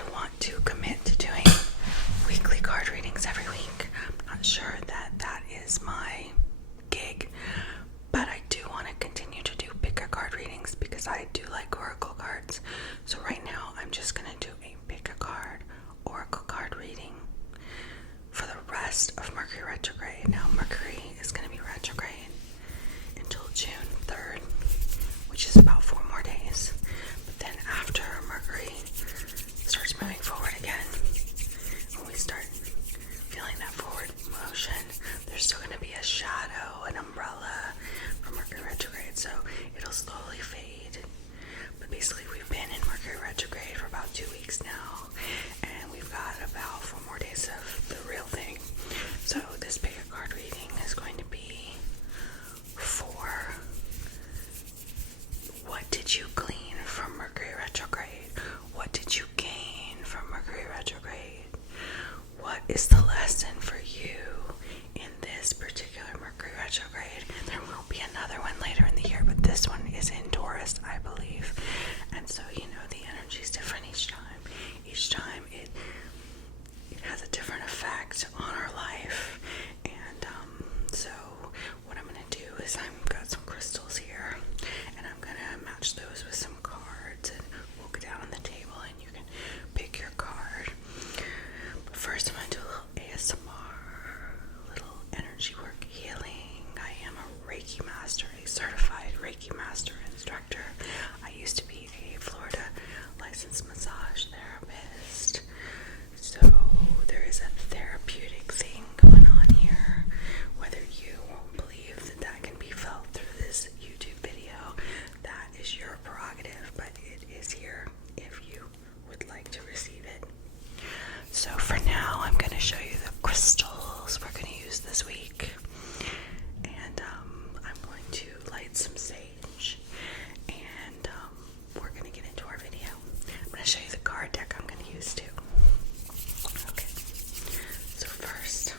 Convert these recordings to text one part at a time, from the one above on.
I want to commit to doing weekly card readings every week. I'm not sure that that is my gig, but I do want to continue to do pick a card readings because I do like oracle cards. So right now I'm just going to do a pick a card oracle card reading for the rest of Mercury retrograde. Now Mercury is going to be retrograde until June 3rd, which is about 4 more days. But then after Mercury starts moving forward again, when we start feeling that forward motion, there's still going to be a shadow, an umbrella from Mercury retrograde, so it'll slowly fade. But basically we've been in Mercury retrograde for about 2 weeks now, and we've got about 4 more days of the real thing. So this pick a card reading is going to be for what did you glean from Mercury retrograde? What did you gain from Mercury retrograde? What is the lesson for you in this particular Mercury retrograde? There will be another one later in the year, but this one is in Taurus, I believe. And so, you know, the energy is different each time. Each time it has a different effect on our life. And so what I'm going to do is I've got some crystals here, and I'm going to match those with some cards, and we'll go down on the table and you can pick your card. But first I'm going to do a little ASMR, little energy work healing. I am a Reiki master, a certified Reiki master instructor. I used to be a Florida licensed massage therapist. So there is a therapeutic thing going on here. Whether you won't believe that that can be felt through this YouTube video, that is your prerogative, but it is here if you would like to receive it. So for now, I'm going to show you the crystals we're going to use this week. And I'm going to light some sage, and we're going to get into our video. I'm going to show you the card deck I'm going to use too. Okay, so first,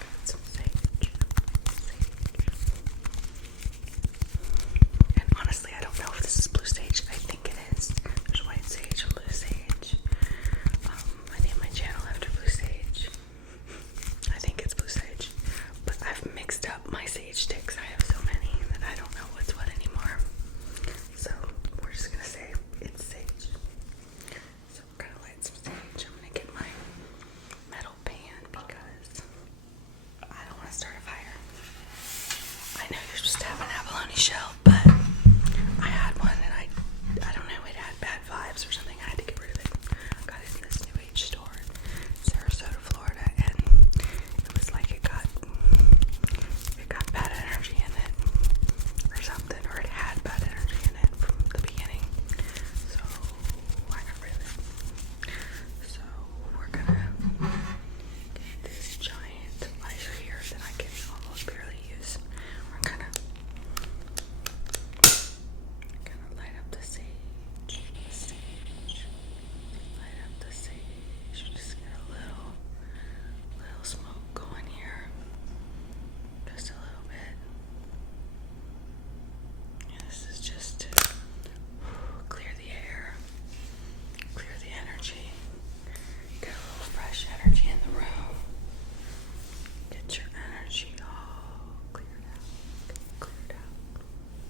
got some sage. And honestly, I don't know if this is blue sage. I think it is. There's white sage and blue sage. I named my channel after blue sage. I think it's blue sage. But I've mixed up my sage sticks. I have so many that I don't know what's what anymore. So we're just going to say it's sage. So we're going to light some sage. I'm going to get my metal pan because I don't want to start a fire. I know you're supposed to have an abalone shell, but I had one and I don't know, it had bad vibes or something. I had to get rid of it. I got it in this New Age store in Sarasota, Florida, and it was like it got bad energy in it or something, or it had bad energy in it from the beginning. So I got rid of it. So we're gonna get this giant lighter here that I can almost barely use. We're gonna light up the sage. Light up the sage. Just get a little smoke going here. Just a little bit. And this is just to clear the air, clear the energy, get a little fresh energy in the room. Get your energy all cleared out, cleared out,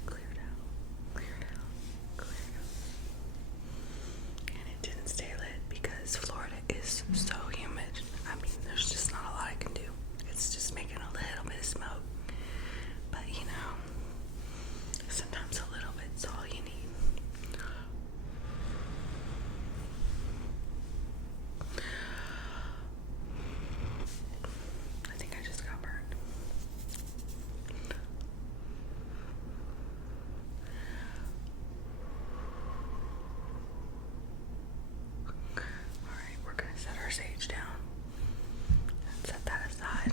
cleared out, cleared out, cleared out. And it didn't stay lit because Florida is so humid. I mean, there's just not a lot I can do. It's just making a little bit of smoke. But you know, sometimes a little bit's all you need. I think I just got burned. Alright, we're going to set our sage down and set that aside.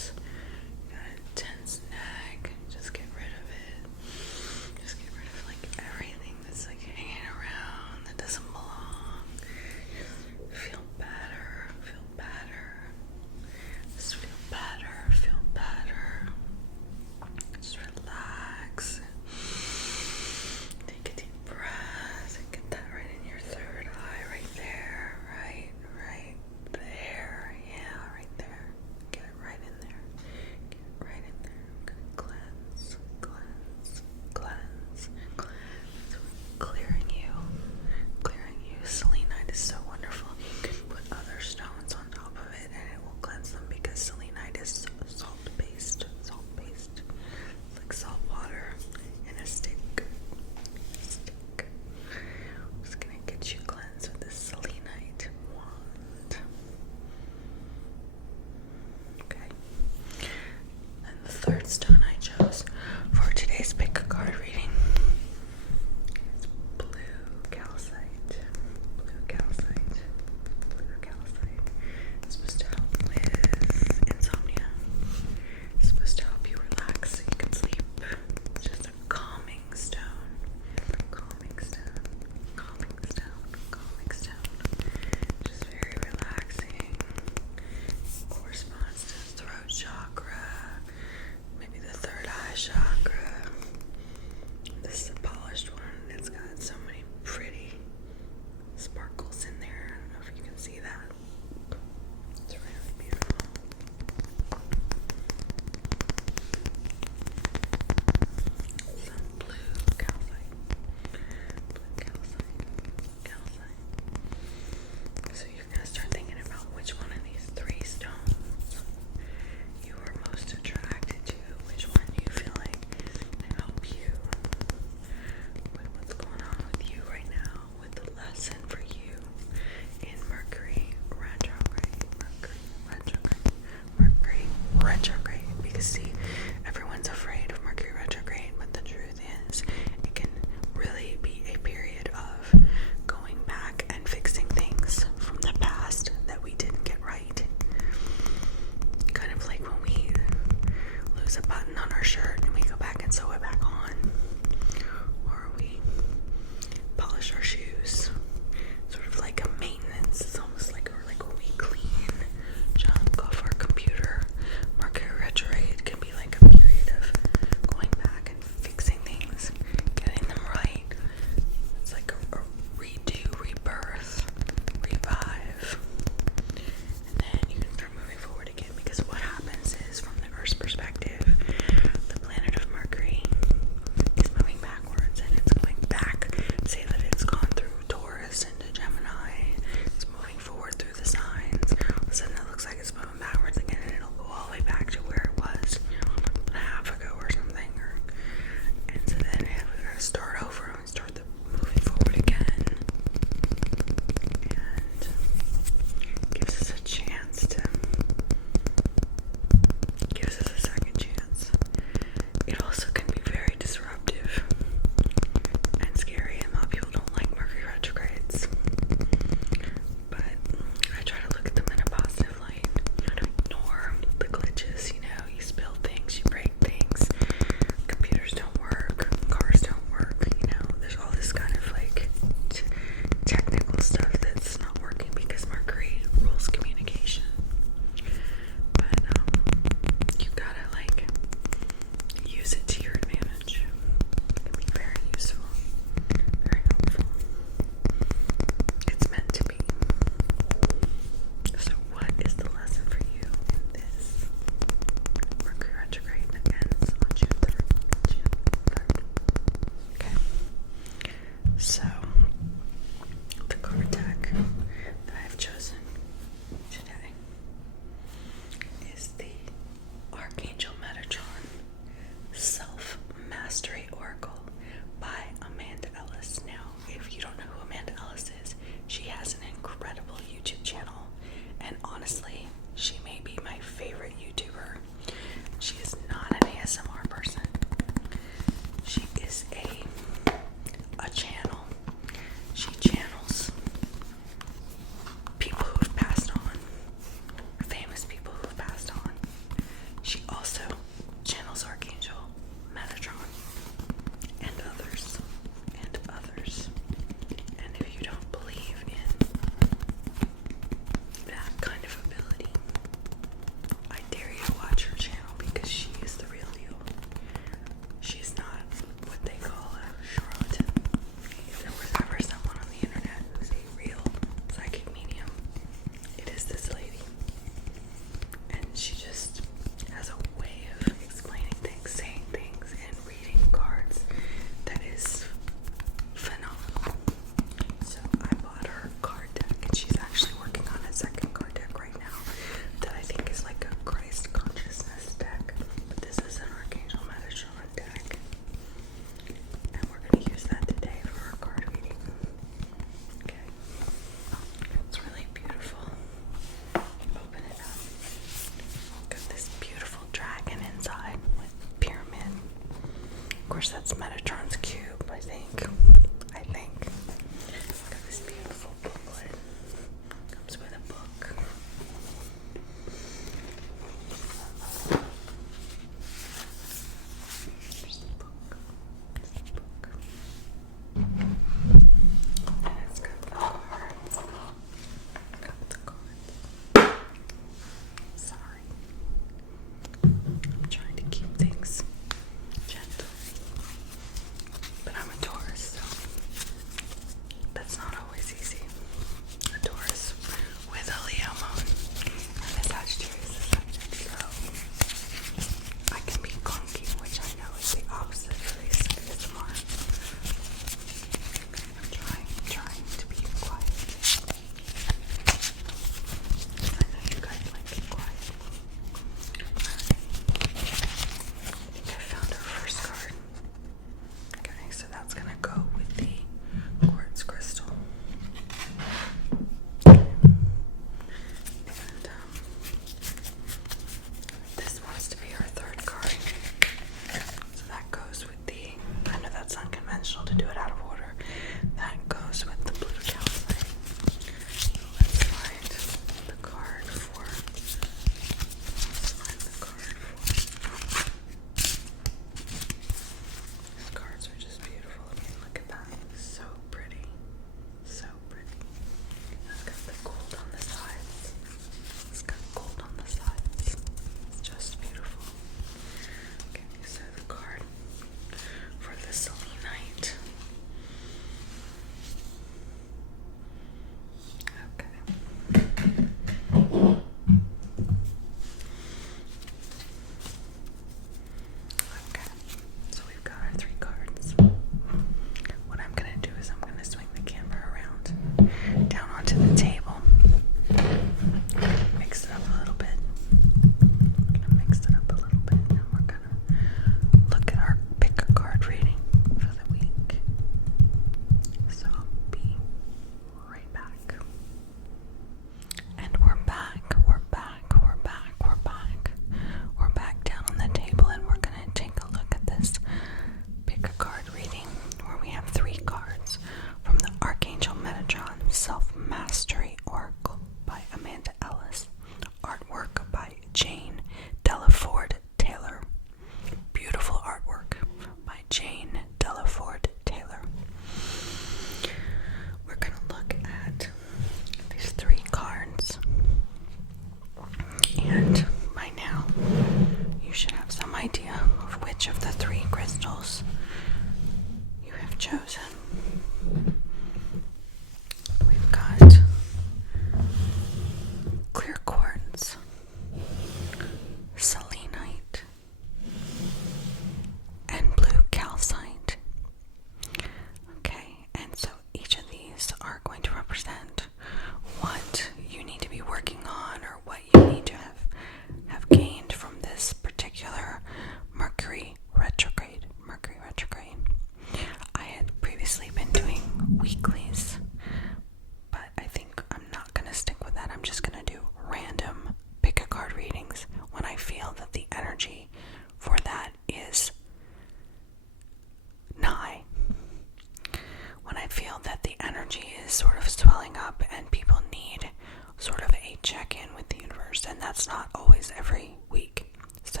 in with the universe, and that's not always every week. So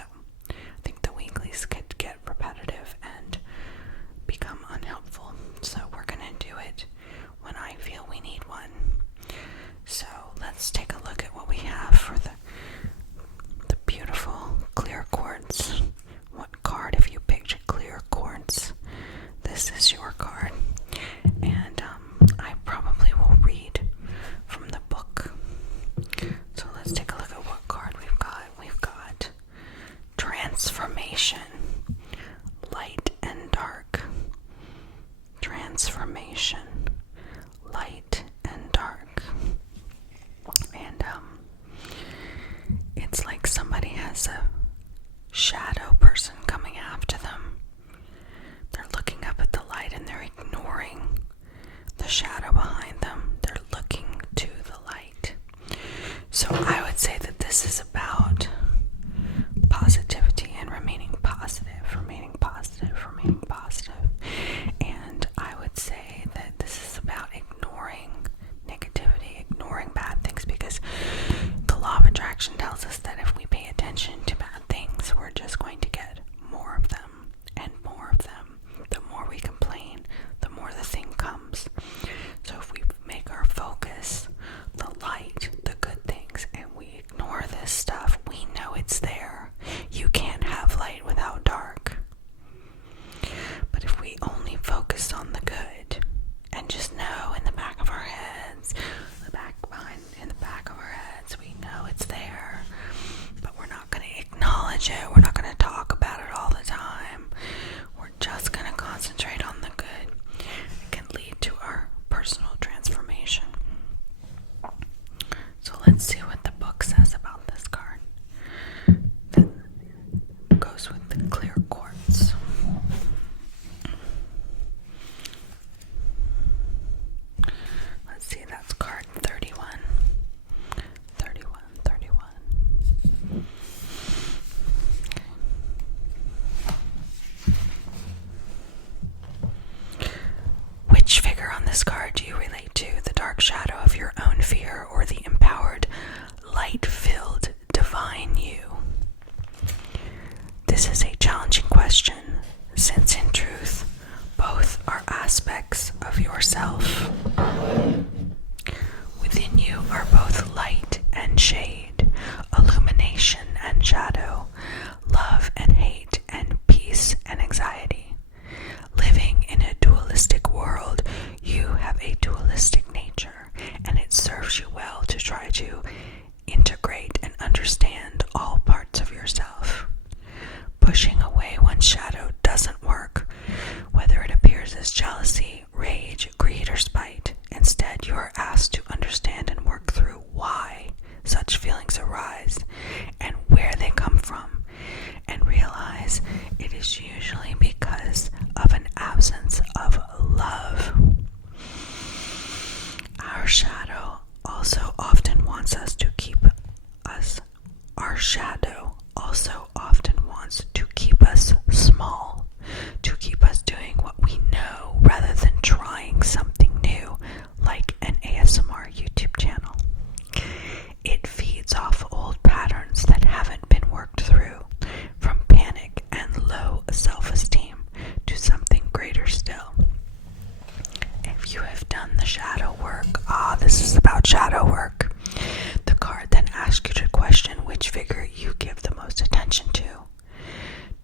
I think the weeklies could get repetitive and become unhelpful. So we're going to do it when I feel we need one. So let's take a look at what we have for the beautiful clear quartz. What card have you picked? Clear quartz. This is your card. And I probably will read from the book. So let's take a look at what card we've got. We've got transformation, light and dark. Transformation, light and dark. And it's like somebody has a shadow person coming after them. They're looking up at the light and they're ignoring the shadow behind them. They're looking to the light. So I would say that this is about positivity and remaining positive, remaining positive, remaining positive. And I would say that this is about ignoring negativity, ignoring bad things, because the law of attraction tells us that if we pay attention to bad things, we're just going to get more of them and more of them. The more we complain, the more the thing comes. So if we make our focus the light, the good things, and we ignore this stuff, we know it's there. You can't have light without dark. But if we only focus on the good and just know in the back of our heads, in the back of our heads, we know it's there, but we're not going to acknowledge it. We're not going to talk about it all the time. We're just going to concentrate on the good. It can lead to our personal transformation. So let's see what the book says about this card. That goes with the clear quartz. Let's see, that's card 31. 31. Which figure on this card do you relate to? The dark shadow of your own fear or the empowered, light-filled divine you? This is a challenging question, since in truth, both are aspects of yourself. Within you are both light and shade, illumination and shadow, love and hate, and peace and anxiety. Living in a dualistic world, you have a dualistic nature, and it serves you well to try to integrate and understand all parts of yourself. Pushing away one's shadow doesn't work, whether it appears as jealousy, rage, greed, or spite. Instead, you are asked to understand and work through why such feelings arise and where they come from, and realize it is usually because of an absence of love. Our shadow also often wants to keep us small, to keep us doing what we know rather than trying something new, like an ASMR YouTube channel. It feeds off old patterns that haven't been worked through, from panic and low self-esteem to something greater still. If you have done the shadow work, this is about shadow work. The card then asks you to question which figure you give the most attention to.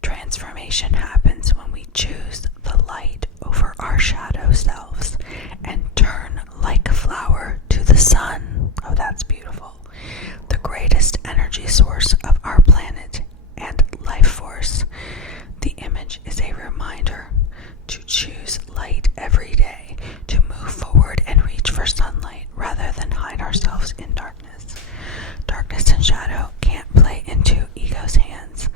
Transformation happens when we choose the light over our shadow selves and turn like a flower to the sun. Oh, that's beautiful. The greatest energy source of our planet and life force. The image is a reminder to choose light every day, to move forward and reach for sunlight rather than hide ourselves in darkness. Darkness and shadow can't play into ego's hands.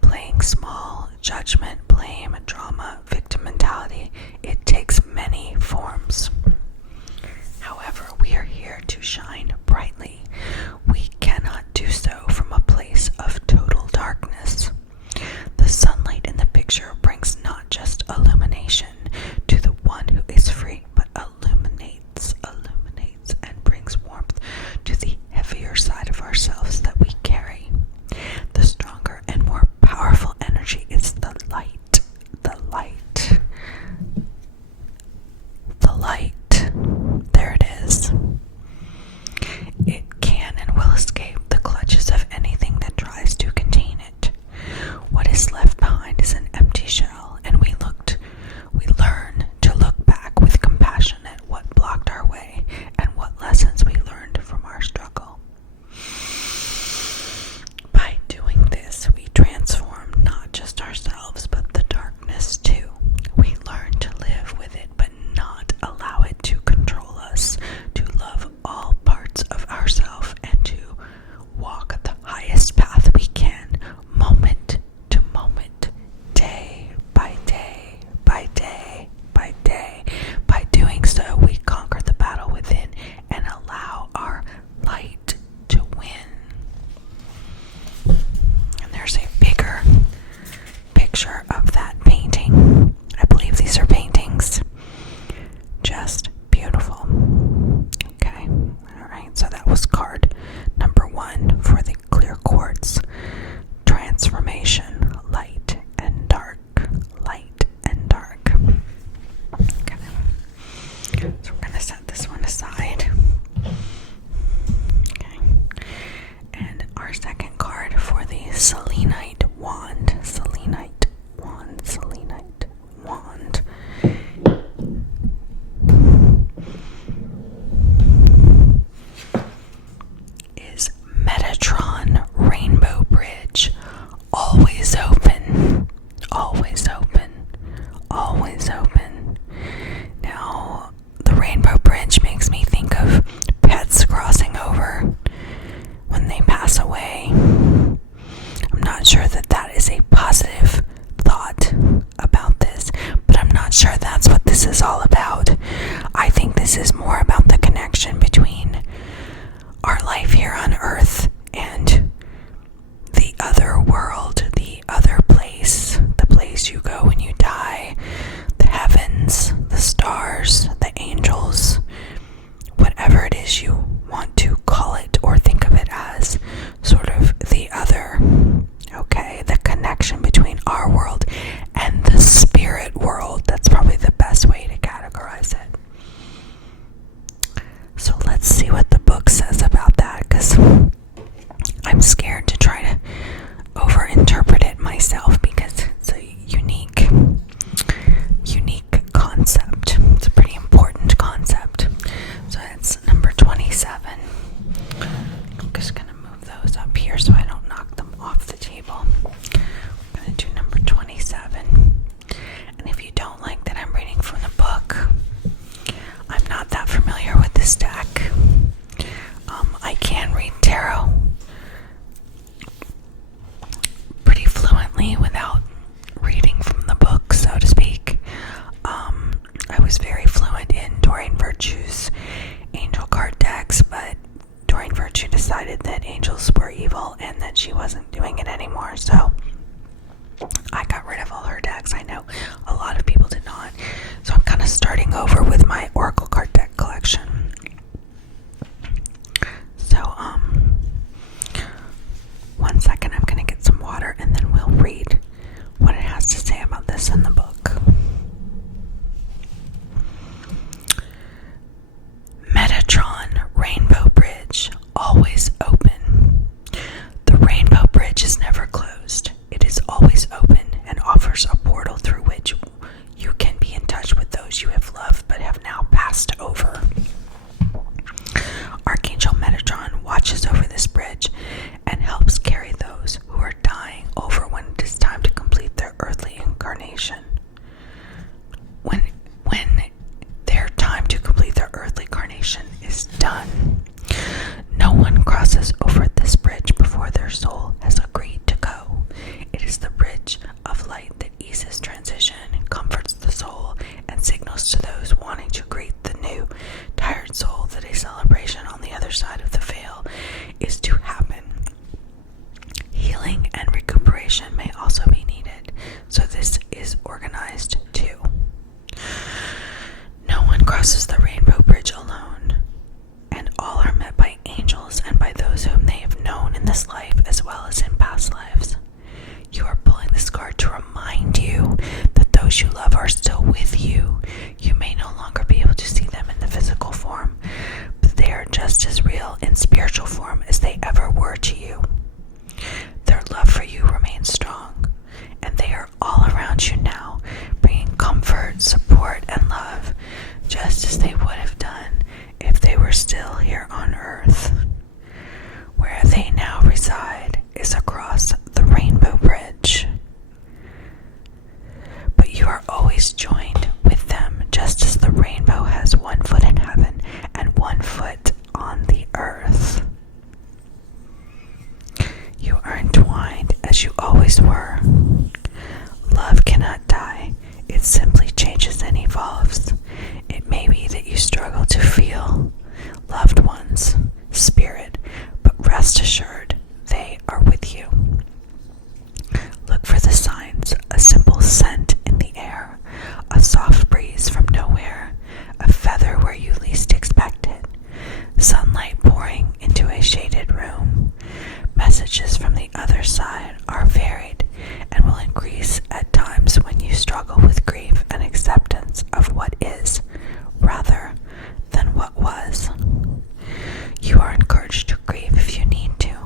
Playing small, judgment, blame, drama, victim mentality, it takes many forms. However, we are here to shine brightly. We cannot do so from a place of total darkness. The sunlight in the picture brings not just illumination to the one who is free, but illuminates, and brings warmth to the heavier side of selenite wand. Selenite wand. Selenite wand. Is Metatron Rainbow Bridge. Always open. Always open. Always open. Now, the Rainbow Bridge makes me think of pets crossing over when they pass away. I'm not sure that that is a positive thought about this, but I'm not sure that's what this is all about. I think this is more about the connection between our life here on Earth and the other world, the other place, the place you go when you die, the heavens, the stars, the angels, whatever it is you want to call it or think of it as, sort of the other, okay? The connection between our world and the spirit world. That's probably the best way to categorize it. So let's see what the book says about that, because I'm scared to try to overinterpret it myself because it's a unique concept. It's a pretty important concept. So it's number 27. I'm just going to move those up here so I don't knock them off the table. I'm going to do number 27. And if you don't like that I'm reading from the book, I'm not that familiar with this deck. I can read tarot pretty fluently without reading from the book, so to speak. I was very fluent in Doreen Virtue's angel card decks, but Doreen Virtue decided that angels were evil and that she wasn't doing it anymore, so I got rid of all her decks. I know a lot of people did not, so I'm kind of starting over with my Oracle card deck collection. So, 1 second, I'm going to get some water and then we'll read what it has to say about this in the book. Metatron Rainbow Bridge, always open. The Rainbow Bridge is never closed. It is always open and offers a portal through which you can be in touch with those you have loved but have now passed over. Archangel Metatron watches over this bridge and helps carry those who are dying over when it is time to complete their earthly incarnation. When their time to complete their earthly incarnation is done, no one crosses over this bridge before their soul has agreed to go. It is the bridge of light that eases transition, comforts the soul, and signals to those wanting to greet the new, tired soul that a celebration on the other side of the veil is to happen. Healing and recuperation may also be needed, so this is organized too. No one crosses the Rainbow Bridge alone, and all are met by angels and by those whom they have known in this life as well as in past lives. You are pulling this card to remind you that those you love are still with you. You may no longer be able to see them in the physical form, but they are just as real in spiritual form as they ever were to you. Their love for you remains strong, and they are all around you now, bringing comfort, support, and love, just as they would have done if they were still here on Earth. Where they now reside is across the Rainbow Bridge. But you are always joined with them, just as the rainbow has 1 foot in heaven and 1 foot on the earth. You are entwined as you always were. Love cannot die. It simply changes and evolves. It may be that you struggle to feel loved ones' spirit, but rest assured they are with you. Look for the signs, a simple scent in the air, a soft breeze from nowhere, a feather where you least expect it, sunlight pouring into a shaded room. Messages from the other side are varied and will increase at times when you struggle with grief and acceptance of what is, rather than what was. You are encouraged to grieve if you need to.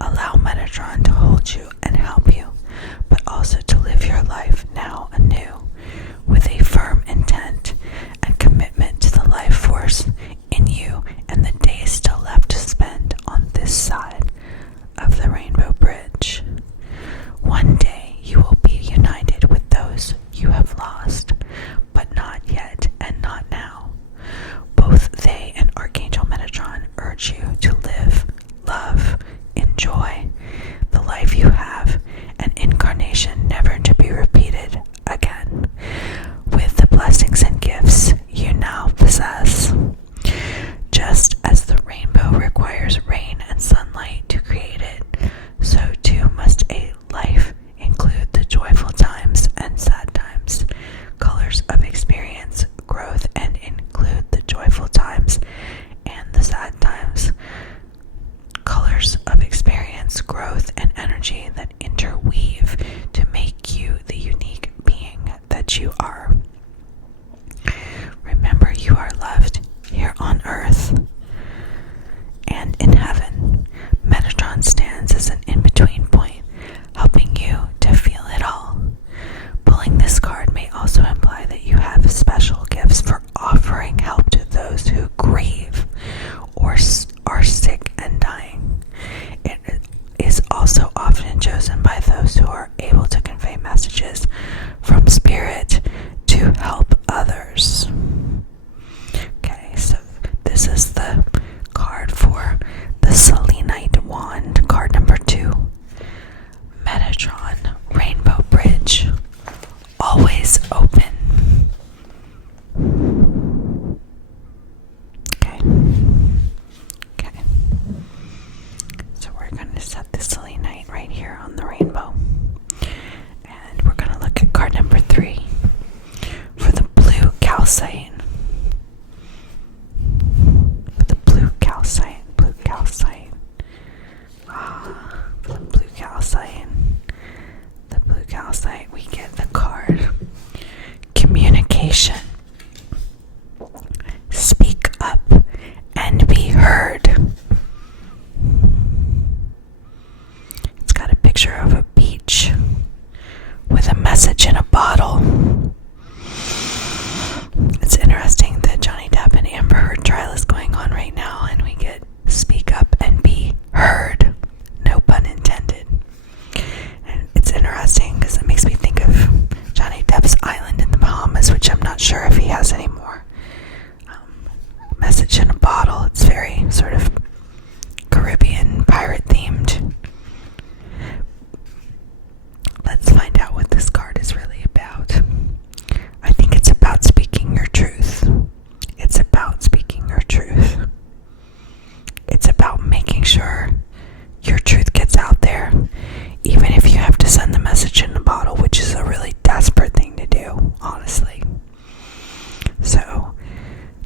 Allow Metatron to hold hold you and help you, but also to live your life now anew with a firm intent and commitment to the life force in you and the days still left to spend on this side of the Rainbow Bridge. One day you will be united with those you have lost, but not yet and not now. Both they and Archangel Metatron urge you to live, love, enjoy the life you have, an incarnation never to be repeated again, with the blessings and gifts you now possess. Just as the rainbow requires rain and sunlight to create it, so too must a life include the joyful times and sad times, colors of experience, growth, and include the joyful times and the sad times, colors of experience, growth, and energy that interweave to make you the unique being that you are. Remember, you are loved here on earth and in heaven. Metatron stands as an in-between point, helping you to feel it all. Pulling this card may also imply that you have special gifts for offering help to those who grieve or are sick and dying. It is also often chosen by those who are able to convey messages from spirit to help others. Okay, so this is the card for the selenite wand, card number 2. Metatron, Rainbow Bridge, always open. Okay. So we're going to set the selenite right here on the rainbow. And we're going to look at card number 3 for the blue calcite. For the blue calcite. For the blue calcite. The blue calcite, we get the card communication. Speak up and be heard. It's got a picture of a beach with a message in a bottle. It's interesting that Johnny Depp and Amber Heard trial is going on right now, and we get speak up and be heard. No pun intended. And it's interesting because it makes me think of Johnny Depp's island in the Bahamas, which I'm not sure if he has anymore. Message in a bottle. It's very sort of Caribbean pirate themed. Let's find out what this card is really about. I think it's about speaking your truth. It's about speaking your truth. It's about making sure your truth gets out there, even if you have to send the message in a bottle, which is a really desperate thing to do, honestly. So,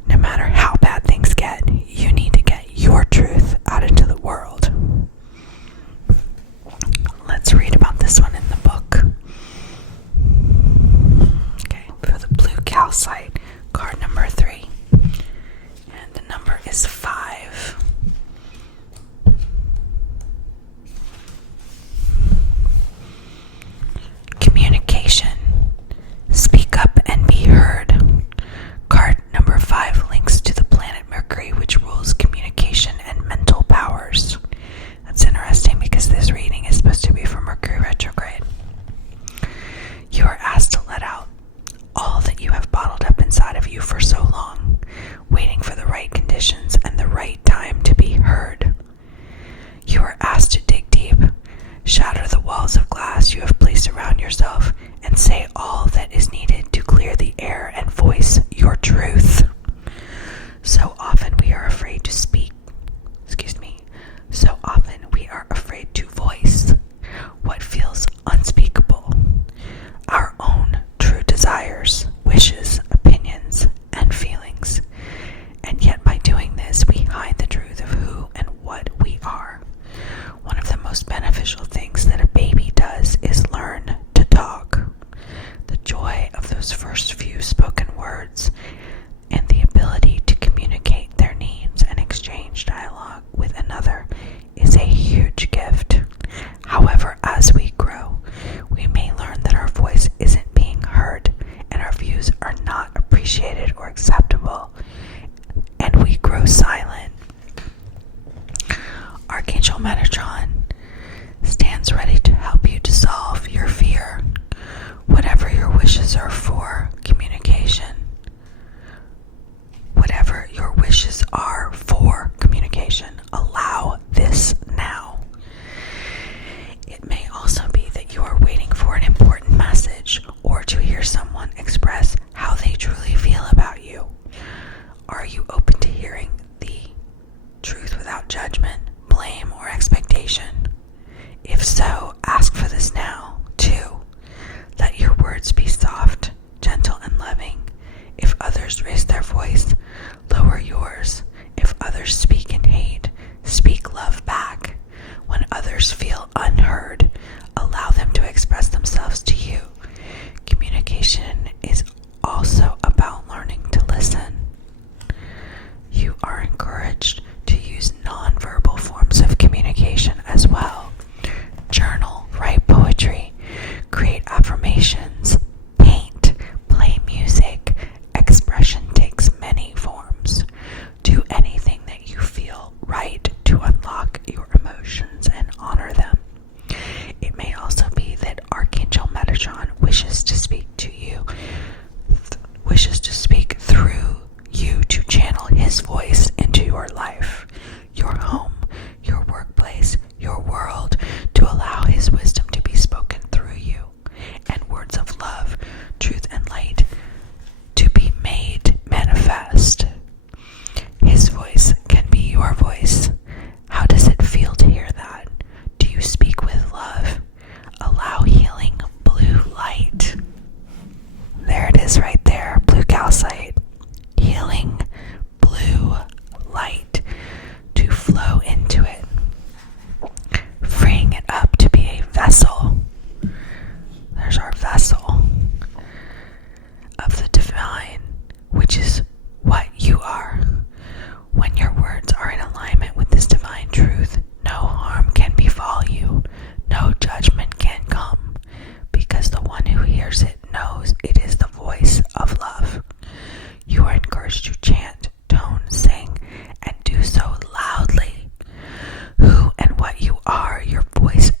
no matter how bad things get, you need to get your truth out into the world. Let's read about this one in the book. Okay, for the blue calcite, card number 3. And the number is 5. Communication. Speak up and be heard. Card number 5 links to the planet Mercury, which rules communication and mental powers. That's interesting because this reading is supposed to be for Mercury Retrograde. You are asked to let out all that you have bottled up inside of you for so long, waiting for the right conditions and the right time to be heard. You are asked to dig deep, shatter the walls of glass you have placed around yourself, and say all that is needed to clear the air and voice your truth. So often we are afraid to speak. So often we are afraid to voice what feels unspeakable, our own true desires, wishes, opinions, and feelings. And yet by doing this, we hide the truth of who and what we are. One of the most beneficial things that a baby does is learn to talk. The joy of those first few spoken words and the ability to communicate their needs and exchange dialogue with another is a huge gift. However, as Metatron stands ready to help you dissolve your fear. Whatever your wishes are for communication. Whatever your wishes are for communication, allow this now. It may also be that you are waiting for an important message or to hear someone express how they truly feel about you. Are you open to hearing the truth without judgment, blame, or expectation? If so, ask for this now. 2. Let your words be soft, gentle, and loving. If others raise their voice, lower yours. If others speak in hate, speak love back. When others feel unheard, allow them to express themselves to you. Communication is also about learning to listen. You are encouraged to use nonverbal forms of communication as well. Journal, write poetry, create affirmations, paint, play music. Expression takes many forms. Do anything that you feel right to unlock your emotions and honor them. It may also be that Archangel Metatron wishes to speak through you to channel his voice into your life, your home, your workplace, your world, to allow his wisdom to be spoken through you, and words of love, truth, and light to be made manifest. His voice can be your voice. How does it feel to hear that? Do you speak with love? Allow healing blue light. There it is right there, blue calcite. Healing blue light to flow into it, freeing it up to be a vessel. There's our vessel of the divine, which is what you are. When your words are in alignment with this divine truth, no harm can befall you, no judgment can come, because the one who hears it knows it is the voice of love. You are encouraged to chant, tone, sing, and do so loudly. Who and what you are, your voice